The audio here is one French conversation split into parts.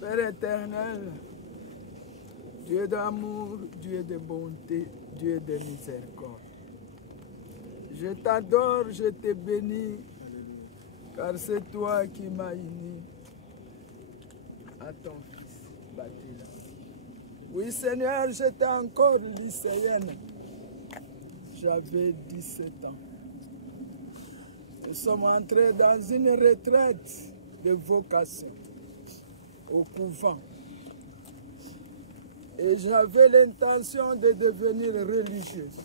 Père éternel, Dieu d'amour, Dieu de bonté, Dieu de miséricorde. Je t'adore, je te bénis, car c'est toi qui m'as uni à ton fils, Batila. Oui Seigneur, j'étais encore lycéenne. J'avais 17 ans. Nous sommes entrés dans une retraite de vocation. au couvent. Et j'avais l'intention de devenir religieuse,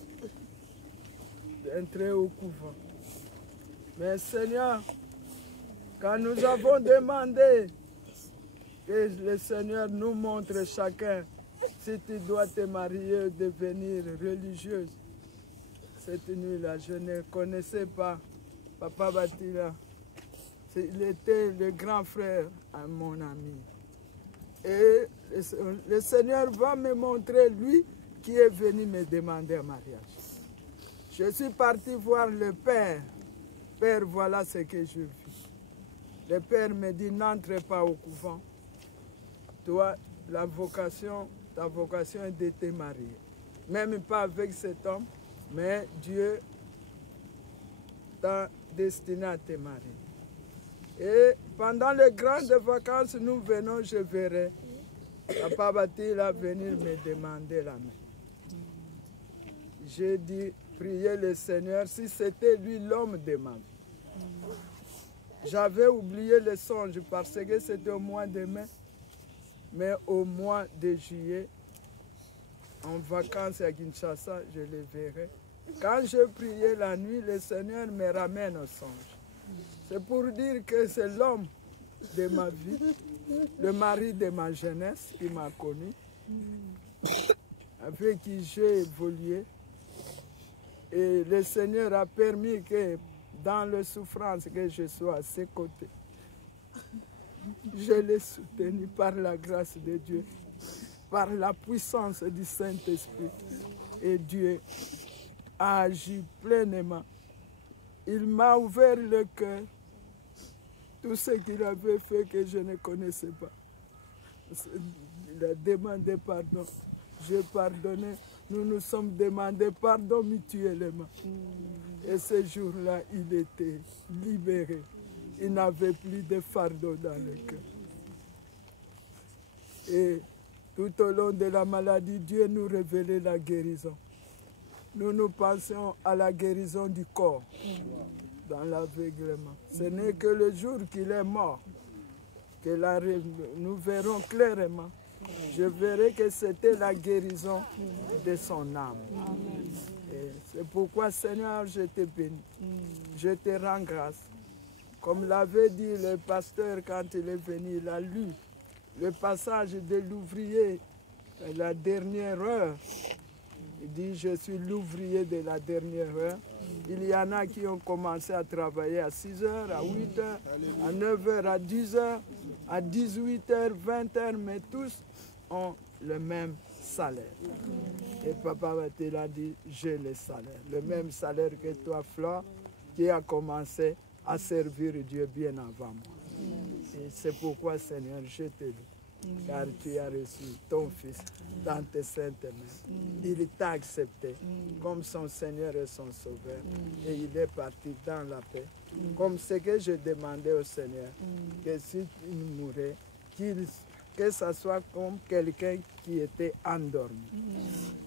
d'entrer au couvent. Mais Seigneur, quand nous avons demandé que le Seigneur nous montre chacun si tu dois te marier ou devenir religieuse, cette nuit-là, je ne connaissais pas Papa Batila. Il était le grand frère à mon ami. Et le Seigneur va me montrer lui qui est venu me demander un mariage. Je suis parti voir le Père. Père, voilà ce que je vis. Le Père me dit, n'entre pas au couvent. Toi, ta vocation est de te marier. Même pas avec cet homme, mais Dieu t'a destiné à te marier. Et pendant les grandes vacances, nous venons, je verrai Papa Batila venir me demander la main. J'ai dit, priez le Seigneur si c'était lui l'homme de ma vie. J'avais oublié le songe parce que c'était au mois de mai, mais au mois de juillet, en vacances à Kinshasa, je le verrai. Quand je priais la nuit, le Seigneur me ramène au songe. C'est pour dire que c'est l'homme de ma vie, le mari de ma jeunesse qui m'a connu, avec qui j'ai évolué. Et le Seigneur a permis que dans les souffrances, que je sois à ses côtés. Je l'ai soutenu par la grâce de Dieu, par la puissance du Saint-Esprit. Et Dieu a agi pleinement. Il m'a ouvert le cœur. Tout ce qu'il avait fait que je ne connaissais pas. Il a demandé pardon. J'ai pardonné. Nous nous sommes demandé pardon mutuellement. Et ce jour-là, il était libéré. Il n'avait plus de fardeau dans le cœur. Et tout au long de la maladie, Dieu nous révélait la guérison. Nous pensions à la guérison du corps dans l'aveuglement. Ce n'est que le jour qu'il est mort que nous verrons clairement. Je verrai que c'était la guérison de son âme. C'est pourquoi, Seigneur, je te bénis. Je te rends grâce. Comme l'avait dit le pasteur quand il est venu, il a lu le passage de l'ouvrier, la dernière heure. Il dit, je suis l'ouvrier de la dernière heure. Il y en a qui ont commencé à travailler à 6 heures, à 8 heures, à 9 heures, à 10 heures, à 18 heures, 20 heures, mais tous ont le même salaire. Et Papa Batila dit, j'ai le salaire. Le même salaire que toi, Flore, qui a commencé à servir Dieu bien avant moi. Et c'est pourquoi, Seigneur, je te loue. Car tu as reçu ton Fils dans tes saintes mains. Il t'a accepté comme son Seigneur et son Sauveur. Et il est parti dans la paix. Comme ce que je demandais au Seigneur, que s'il mourait, que ce soit comme quelqu'un qui était endormi.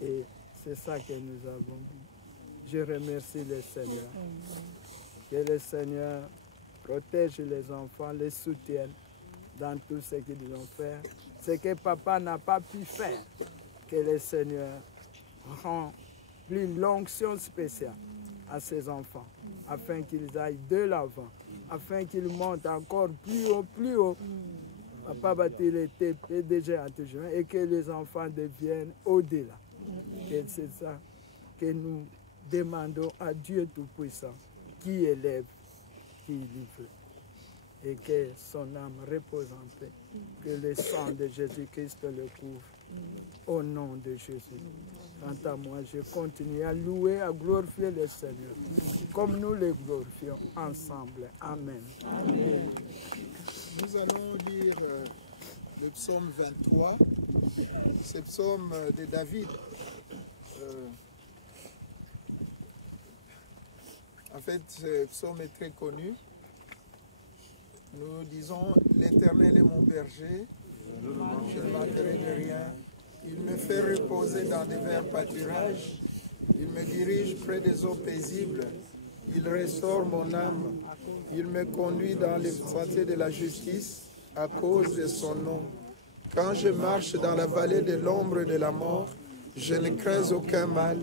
Et c'est ça que nous avons vu. Je remercie le Seigneur. Que le Seigneur protège les enfants, les soutienne dans tout ce qu'ils ont fait. Ce que papa n'a pas pu faire, que le Seigneur rend plus l'onction spéciale à ses enfants, afin qu'ils aillent de l'avant, afin qu'ils montent encore plus haut, plus haut. Papa Batila était PDG adjoint et que les enfants deviennent au-delà. Et c'est ça que nous demandons à Dieu Tout-Puissant, qui élève, qui livre. Et que son âme repose en paix. Que le sang de Jésus-Christ le couvre. Au nom de Jésus. Quant à moi, je continue à louer, à glorifier le Seigneur. Comme nous le glorifions ensemble. Amen. Amen. Nous allons lire le psaume 23. C'est le psaume de David. En fait, ce psaume est très connu. Nous disons, l'Éternel est mon berger, je ne manquerai de rien. Il me fait reposer dans des verts pâturages, il me dirige près des eaux paisibles, il restaure mon âme, il me conduit dans les sentiers de la justice, à cause de son nom. Quand je marche dans la vallée de l'ombre de la mort, je ne crains aucun mal,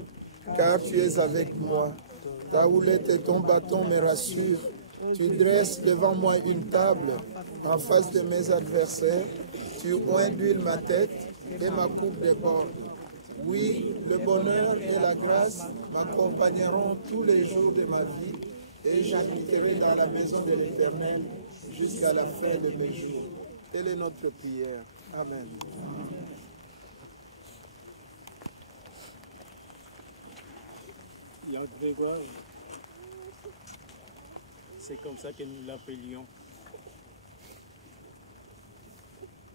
car tu es avec moi. Ta houlette et ton bâton me rassurent. Tu dresses devant moi une table en face de mes adversaires. Tu oins d'huile ma tête et ma coupe déborde. Oui, le bonheur et la grâce m'accompagneront tous les jours de ma vie et j'habiterai dans la maison de l'Éternel jusqu'à la fin de mes jours. Telle est notre prière. Amen. Yad Grégoire, c'est comme ça que nous l'appelions.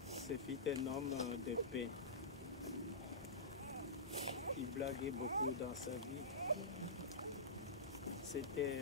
Ce fut un homme de paix. Il blaguait beaucoup dans sa vie. C'était